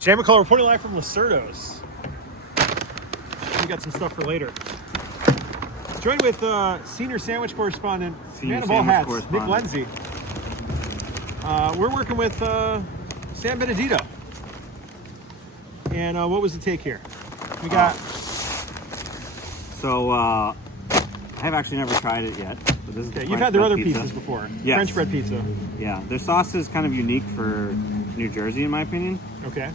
Jmikola reporting live from Losurdo's. We got some stuff for later. Joined with senior sandwich correspondent, man of all hats, Nick Lenzi. We're working with San Benedito. And what was the take here? We got... So, I have actually never tried it yet. But this is you've had their other pizzas before. Yes. French bread pizza. Yeah, their sauce is kind of unique for New Jersey, in my opinion. Okay.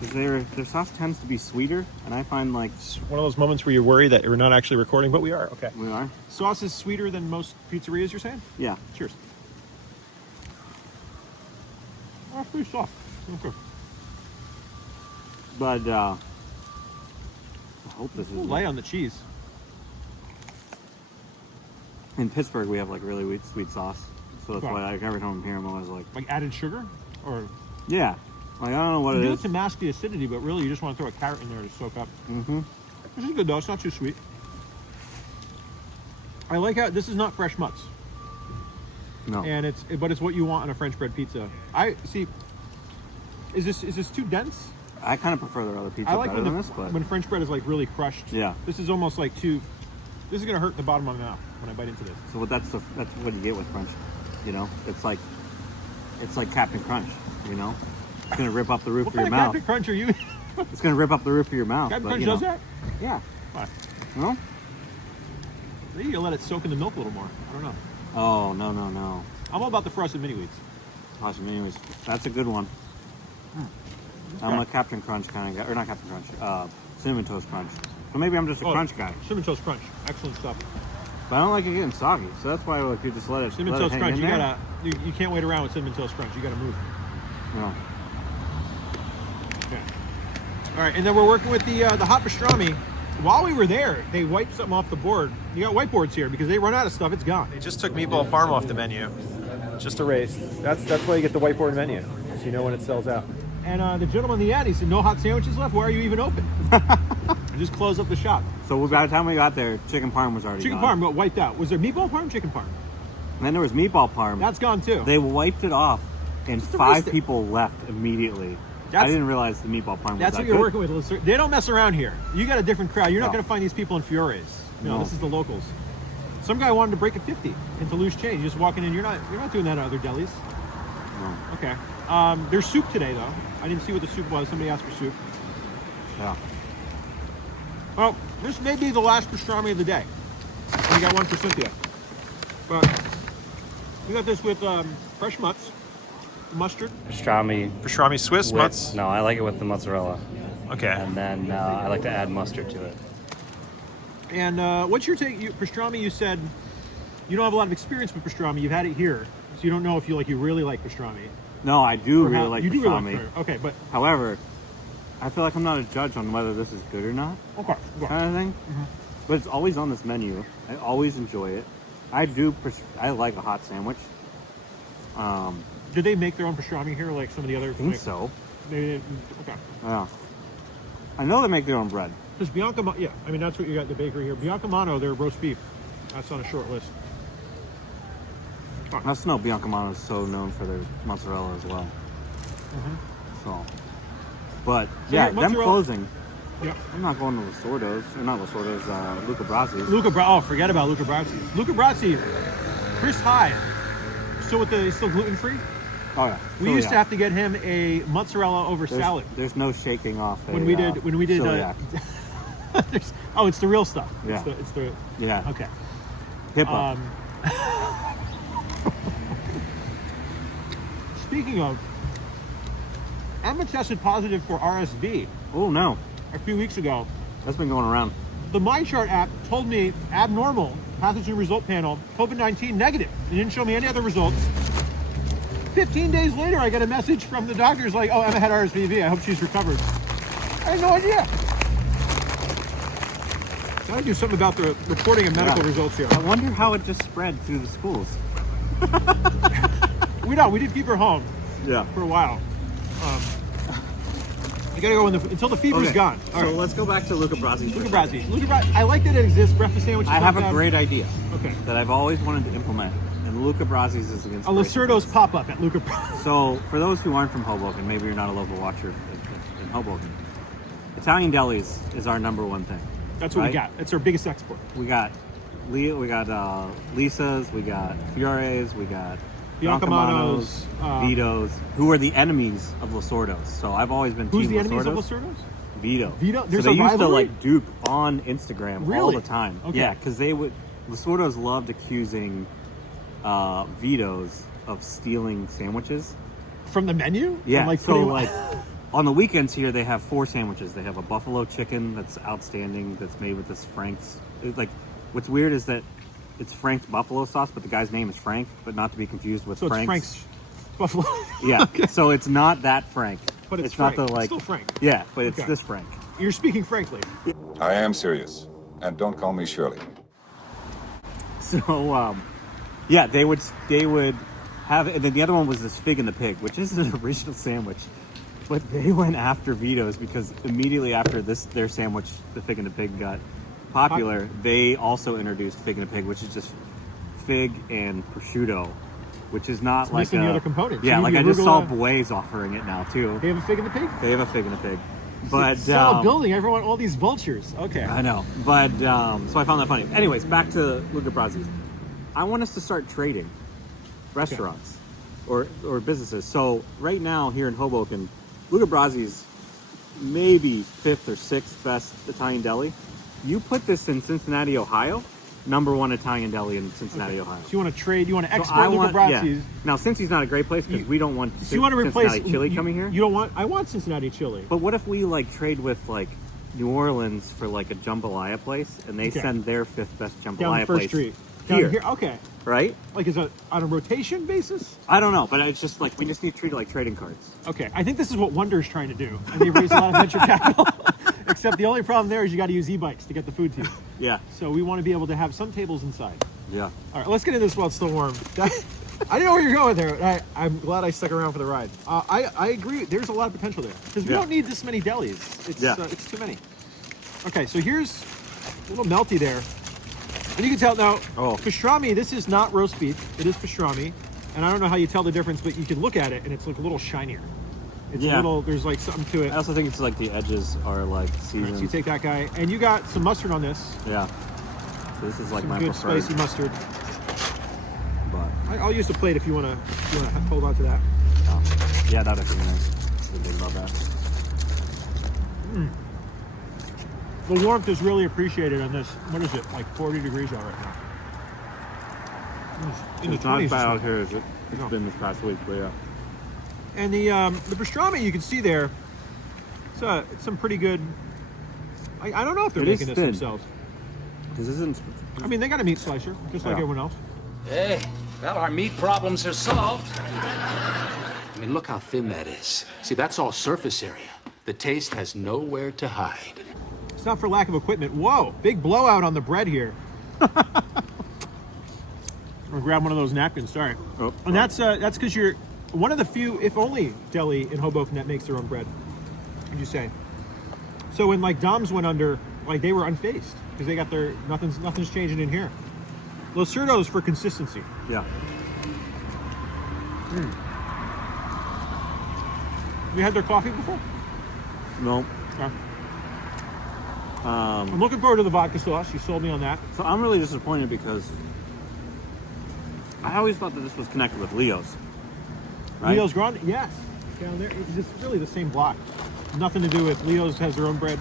Their sauce tends to be sweeter, and I find like... One of those moments where you worry that we're not actually recording, but we are. Okay. We are? Sauce is sweeter than most pizzerias, you're saying? Yeah. Cheers. Oh, it's pretty soft. Okay. But, I hope this is... Light on the cheese. In Pittsburgh, we have like really sweet sauce. So that's why like, every time I'm here, I'm always like... Like added sugar? Or... Yeah. Like, I don't know what it do is. it to mask the acidity, but really you just want to throw a carrot in there to soak up. Mm-hmm. This is good though, it's not too sweet. I like how this is not fresh mutts. No. And but it's what you want on a French bread pizza. I see. Is this too dense? I kind of prefer their other pizza better than this, but... when French bread is like really crushed. Yeah. This is almost like too... This is going to hurt the bottom of my mouth when I bite into this. So that's what you get with French, you know? It's like Captain Crunch, you know? It's going to rip up the roof of your mouth. Captain Crunch are you? It's going to rip up the roof of your mouth. Captain Crunch does that? Yeah. Why? No? Maybe you let it soak in the milk a little more. I don't know. Oh, no. I'm all about the frosted mini wheats. Frosted mini wheats. That's a good one. I'm a Captain Crunch kind of guy. Or not Captain Crunch. Cinnamon Toast Crunch. So maybe I'm just a crunch guy. Cinnamon Toast Crunch. Excellent stuff. But I don't like it getting soggy. So that's why like, you just let it Cinnamon Toast Crunch. You can't wait around with Cinnamon Toast Crunch. You got to move. No. Okay. All right, and then we're working with the hot pastrami. While we were there, they wiped something off the board. You got whiteboards here because they run out of stuff. It's gone. They just took Meatball Farm off the menu. Just erased. That's why you get the whiteboard menu, so you know when it sells out. And the gentleman in the ad, he said, "No hot sandwiches left. Why are you even open?" I just closed up the shop. So by the time we got there, chicken parm was already gone. Parm got wiped out. Was there meatball parm, chicken parm? And then there was meatball parm. That's gone too. They wiped it off, and 5 people left immediately. I didn't realize the meatball parm was That's what you're working with. They don't mess around here. You got a different crowd. You're not going to find these people in Fiore's. No, this is the locals. Some guy wanted to break a 50 into loose change. Just walking in. You're not doing that at other delis. No. Okay. There's soup today though. I didn't see what the soup was. Somebody asked for soup. Yeah. Well, this may be the last pastrami of the day. We got one for Cynthia. But we got this with fresh mutts, mustard. Pastrami Swiss mutts? No, I like it with the mozzarella. Okay. And then I like to add mustard to it. And what's your take? Pastrami, you said you don't have a lot of experience with pastrami. You've had it here, so you don't know if you really like pastrami. No, I do really like pastrami. Really like pastrami. Okay, but... However, I feel like I'm not a judge on whether this is good or not. Okay. Kind of thing. Mm-hmm. But it's always on this menu. I always enjoy it. I like a hot sandwich. Did they make their own pastrami here like some of the other... I think so. They did, okay. Yeah. I know they make their own bread. Because Bianca... Yeah, I mean, that's what you got at the bakery here. Biancamano, their roast beef. That's on a short list. I also know Biancamano is so known for their mozzarella as well. Mm-hmm. So... But, yeah, them closing... Yeah. I'm not going to Losurdo's. Or not Losurdo's, Luca Brazzi's. Oh, forget about Luca Brazzi's. Luca Brazzi, Chris Hyde, he's still gluten-free? Oh, yeah. We used to have to get him a mozzarella over salad. There's no shaking off when we did oh, it's the real stuff. Yeah. It's the yeah. Okay. HIPAA. Speaking of, Emma tested positive for RSV. Oh, no. A few weeks ago. That's been going around. The MyChart app told me abnormal pathogen result panel, COVID-19 negative. It didn't show me any other results. 15 days later, I get a message from the doctors like, "Oh, Emma had RSV. I hope she's recovered." I had no idea. Gotta do something about the reporting of medical results here. I wonder how it just spread through the schools. We did keep her home. Yeah. For a while. You gotta go until the fever's gone. All right, let's go back to Luca Brazzi's. Luca Brazzi. I like that it exists. Breakfast sandwiches. I have a great idea. Okay. That I've always wanted to implement, and Luca Brazzi's is against. A Losurdo's pop-up at Luca Brazzi. So, for those who aren't from Hoboken, maybe you're not a local watcher Hoboken. Italian delis is our number one thing. That's what we right? got. That's our biggest export. We got Lisa's, we got Fiore's, we got Biancamano's, Vito's, who are the enemies of Losurdo's. So I've always been Who's team the enemies of Losurdo's. Losurdo's? Vito. Vito? There's so they a used to rivalry? like dupe on Instagram all Really? the time. Okay. Yeah, because Losurdo's loved accusing Vito's of stealing sandwiches. From the menu? Yeah, And, like, so putting- like on the weekends here they have 4 sandwiches. They have a buffalo chicken that's outstanding that's made with this Frank's. What's weird is that it's Frank's buffalo sauce, but the guy's name is Frank, but not to be confused with so it's Frank's Buffalo. Yeah, Okay. so it's not that Frank. But it's not Frank. the like. It's still Frank. Yeah, but it's Okay. this Frank. You're speaking frankly. I am serious. And don't call me Shirley. So yeah, they would have, and then the other one was this fig and the pig, which is an original sandwich. But they went after Vito's because immediately after their sandwich, the fig and the pig, got popular. They also introduced fig and the pig, which is just fig and prosciutto, which is not It's like missing the other components. Yeah, You like need I just saw arugula. Buey's offering it now too. They have a fig in the pig? They have a fig and a pig, but Solid building, everyone, all these vultures. Okay. I know, but so I found that funny. Anyways, back to Luca Brasi's. I want us to start trading restaurants or businesses. So right now here in Hoboken, Luca Brasi's maybe 5th or 6th best Italian deli. You put this in Cincinnati, Ohio, #1 Italian deli in Cincinnati, Ohio. So you want to trade, you want to So export Luca Brasi's. yeah. Now, Cincy's not a great place because we don't want So you want to replace Cincinnati chili coming here. You don't want. I want Cincinnati chili. But what if we like trade with like New Orleans for like a jambalaya place, and they Okay. send their 5th best jambalaya Down the first place street. here, Down here. Okay. right? Like is it on a rotation basis? I don't know, but it's just like we just need to treat it like trading cards. Okay. I think this is what Wonder's trying to do, and they've raised a lot of venture capital. Except the only problem there is you got to use e-bikes to get the food to you. Yeah, So we want to be able to have some tables inside. yeah. All right, let's get into this while it's still warm. I didn't know where you're going there. I'm glad I stuck around for the ride. I agree. There's a lot of potential there because we Yeah. don't need this many delis. It's Yeah. it's too many. Okay, so here's a little melty there, and you can tell now. Oh. Pastrami. This is not roast beef. It is pastrami, and I don't know how you tell the difference, but you can look at it and it's like a little shinier. It's a Yeah. little. There's like something to it. I also think it's like the edges are like All right, seasoned. so you take that guy, and you got some mustard on this. Yeah. So this is like Some my good preferred. spicy mustard. But I'll use the plate if you want to hold on to that. yeah, that would be nice. They love that. The warmth is really appreciated on this. What is it? Like 40 degrees out right now. In the It's not 20s as bad or out so. here as it's No. been this past week, but yeah. And the pastrami you can see there. It's some pretty good. I don't know if they're It is making this thin. themselves. Because this isn't. I mean, they got a meat slicer just like Yeah. everyone else. Hey, well, our meat problems are solved. I mean, look how thin that is. See, that's all surface area. The taste has nowhere to hide. It's not for lack of equipment. Whoa, big blowout on the bread here. I'm gonna grab one of those napkins. Sorry. Oh, And that's because you're one of the few, if only, deli in Hoboken that makes their own bread. Would you say? So when like Dom's went under, like they were unfazed because they got their nothing's changing in here. Losurdo's for consistency. Yeah. You had their coffee before? No. Okay. I'm looking forward to the vodka sauce. You sold me on that. So I'm really disappointed because I always thought that this was connected with Leo's. Right? Leo's Grande, yes, down there. It's just really the same block. Nothing to do with Leo's has their own bread.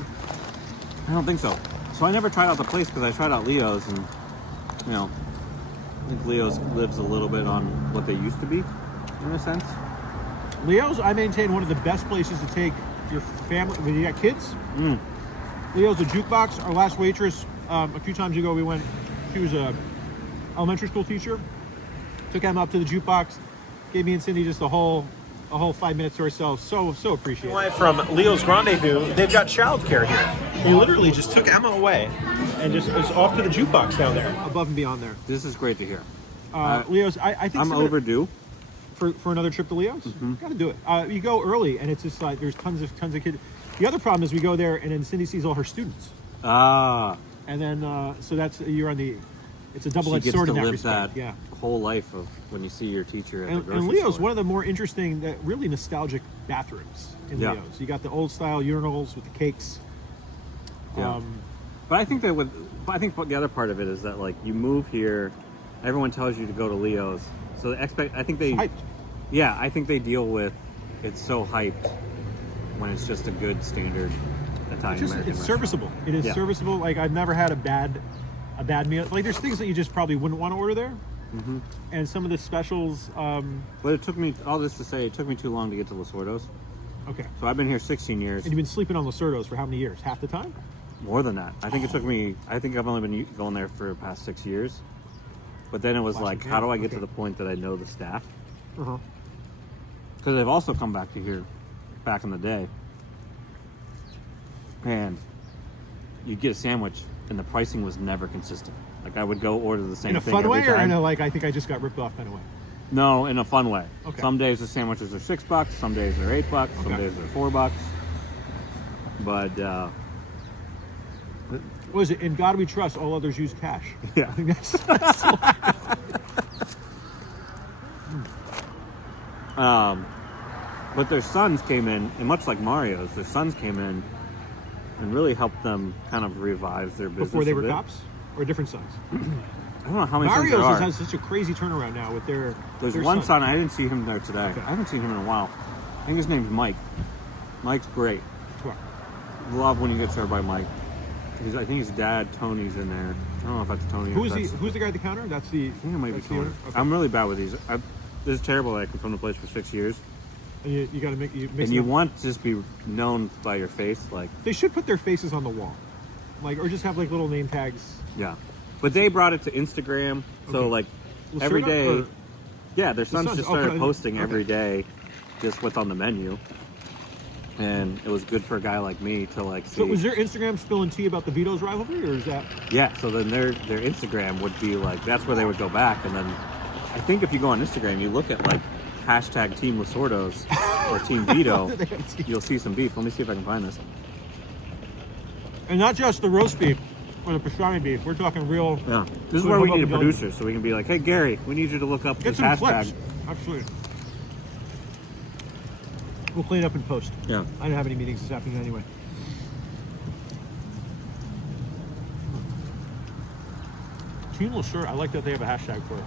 I don't think so. So I never tried out the place because I tried out Leo's, and you know, I think Leo's lives a little bit on what they used to be, in a sense. Leo's, I maintain, one of the best places to take your family when you got kids. Leo's a jukebox. Our last waitress, a few times ago, we went. She was a elementary school teacher. Took Emma up to the jukebox. Gave me and Cindy just a whole 5 minutes to ourselves. So appreciated. Live from Leo's Rendezvous, they've got childcare here. He literally just took Emma away and just is off to the jukebox down there. Above and beyond there. This is great to hear. Leo's, I think I'm some of it- overdue. for another trip to Leo's. Got to do it. You go early, and it's just like there's tons of kids. The other problem is we go there, and then Cindy sees all her students, Ah, and then so that's you're on the it's a she double-edged gets sword to in that live respect. that Yeah. whole life of when you see your teacher at the And grocery Leo's store. one of the more interesting, really nostalgic bathrooms in Yeah. Leo's. You got the old style urinals with the cakes. Yeah. But I think that the other part of it is that like you move here, everyone tells you to go to Leo's, so I think they, Hyped. yeah, I think they deal with it's so hyped when it's just a good standard Italian American It's restaurant. serviceable. It is Yeah. serviceable. Like I've never had a bad meal. Like there's things that you just probably wouldn't want to order there. Mm-hmm. And some of the specials. But it took me, all this to say, it took me too long to get to Losurdo's. Okay. So I've been here 16 years. And you've been sleeping on Losurdo's for how many years? Half the time? More than that. I think it took me, I think I've only been going there for the past 6 years. But then it was like, how do I get to the point that I know the staff? Uh-huh. Because I've also come back to here back in the day. And you'd get a sandwich and the pricing was never consistent. Like I would go order the same In a thing fun every way, or time. in a like I think I just got ripped off kind of way? No, in a fun way. Okay. Some days the sandwiches are $6, some days they're $8, some Okay. days they're $4. But What is it? In God we trust, all others use cash. yeah. I think that's But their sons came in, and much like Mario's, their sons came in and really helped them kind of revive their business before they a were bit. cops or different sons. I don't know how many sons Mario's there are. has such a crazy turnaround now with their. There's their one son, I didn't see him there today. Okay. I haven't seen him in a while. I think his name's Mike. Mike's great. Sure. Love when you get served by Mike. I think his dad, Tony's in there. I don't know if that's Tony or Who's if the that's... Who's the guy at the counter? That's the. I think it might be that's the Tony. owner? Okay. I'm really bad with these. This is terrible that I come from the place for 6 years. And you got to make you. Mix And it you up. want to just be known by your face, like, They should put their faces on the wall, like, or just have like little name tags. yeah. But they brought it to Instagram, so Okay. like Losurdo every day, or- yeah, their sons sons, just started okay. posting Okay. every day, just what's on the menu, and it was good for a guy like me to like see. So was their Instagram spilling tea about the Vito's rivalry, or is that? Yeah, so then their Instagram would be like that's where they would go back, and then I think if you go on Instagram, you look at like hashtag Team Losurdo's or Team Vito, They have tea. you'll see some beef. Let me see if I can find this. And not just the roast beef or the pastrami beef. We're talking real. Yeah, this is Good where we Hoboken need a Belgian. producer, so we can be like, hey Gary, we need you to look up Get this some hashtag. clips. Absolutely. We'll clean it up in post. Yeah. I didn't have any meetings this afternoon anyway. Team Losurdo, I like that they have a hashtag for it.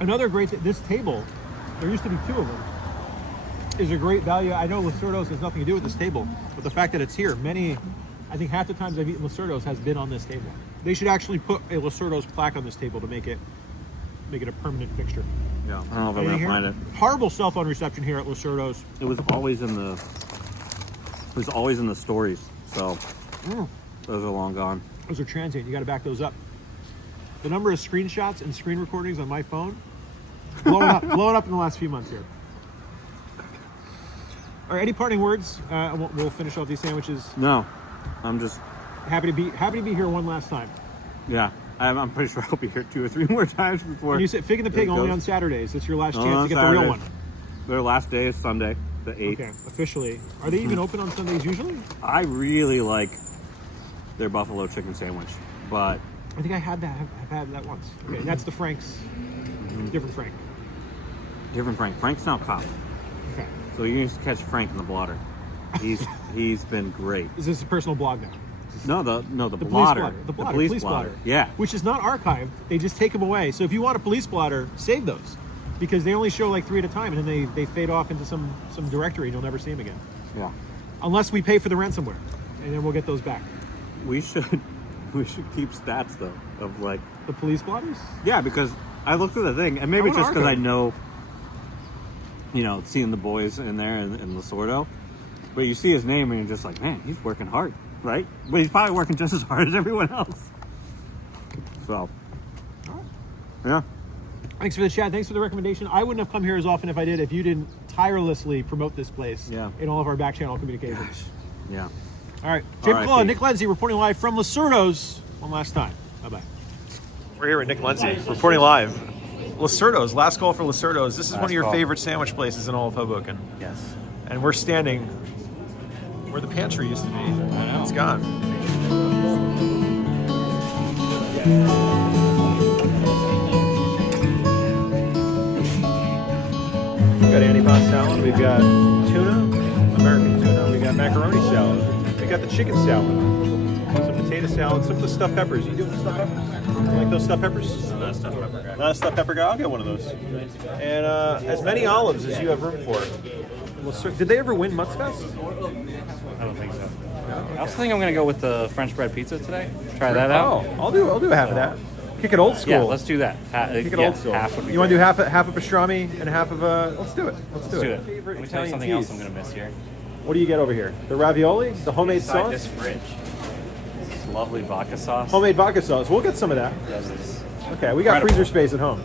Another great, this table, there used to be two of them, is a great value. I know Losurdo's has nothing to do with this table, but the fact that it's here, I think half the times I've eaten Losurdo's has been on this table. They should actually put a Losurdo's plaque on this table to make it a permanent fixture. Yeah, I don't know if I'm Anything gonna here? find it. Horrible cell phone reception here at Losurdo's. It was always in the stories, so those are long gone. Those are transient. You got to back those up. The number of screenshots and screen recordings on my phone blowing up in the last few months here. All right, any parting words? We'll finish off these sandwiches. No, I'm just Happy to be here one last time. yeah. I'm pretty sure I'll be here 2 or 3 more times before. And you said Fig and the Pig it only goes. on Saturdays. It's your last Only chance on to get the real Saturdays. one. Their last day is Sunday, the 8th. Okay, officially. Are they even open on Sundays usually? I really like their buffalo chicken sandwich, but I think I had that. I've had that once. Okay, and that's the Frank's. Different Frank. different Frank. Frank's now cop, Okay. so you used to catch Frank in the blotter. He's been great. Is this a personal blog now? The Police blotter. blotter. The police blotter. Yeah. Which is not archived. They just take them away. So if you want a police blotter, save those. Because they only show like 3 at a time, and then they fade off into some directory and you'll never see them again. Yeah. Unless we pay for the ransomware. And then we'll get those back. We should keep stats though of like The police blotters? yeah, because I looked at the thing, and maybe I it's wanna just because I archive. know, seeing the boys in there in Losurdo, but you see his name and you're just like, man, he's working hard, right? But he's probably working just as hard as everyone else. So, yeah, Thanks for the chat. Thanks for the recommendation. I wouldn't have come here as often if I did if you didn't tirelessly promote this place Yeah. in all of our back channel communications. yeah. All right. R.I.P. Jmikola, Nick Lindsay reporting live from Losurdo's one last time. Bye-bye. We're here with Nick Lindsay, reporting live. Losurdo's, last call for Losurdo's. This is one Last of your call. favorite sandwich places in all of Hoboken. Yes. And we're standing where the pantry used to be. It's gone. We've got antipasta salad. We've got tuna, American tuna. We got macaroni salad. We got the chicken salad. Some potato salad. Some of the stuffed peppers. You doing the stuffed peppers? You like those stuffed peppers? I'm not a stuffed pepper guy. Not a stuffed pepper guy. I'll get one of those. And as many olives as you have room for. Did they ever win Mutz Fest? I don't think so. I also think I'm gonna go with the French bread pizza today. Try that out. Oh, I'll do half of that. Kick it old school. Yeah, let's do that. Kick it old school. Half would be You want to great. do half a pastrami and half of a? Let's do it. Let's do it. Let me tell you Italian something else teas. I'm gonna miss here. What do you get over here? The ravioli, the homemade Inside this sauce, fridge, this lovely vodka sauce. homemade vodka sauce. We'll get some of that. Yes, it's Okay, we got incredible. freezer space at home.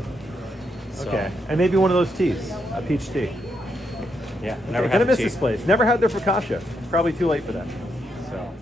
So, Okay, and maybe one of those teas, a peach tea. Yeah, Never never gonna had miss tea. this place. Never had their focaccia. Probably too late for that. So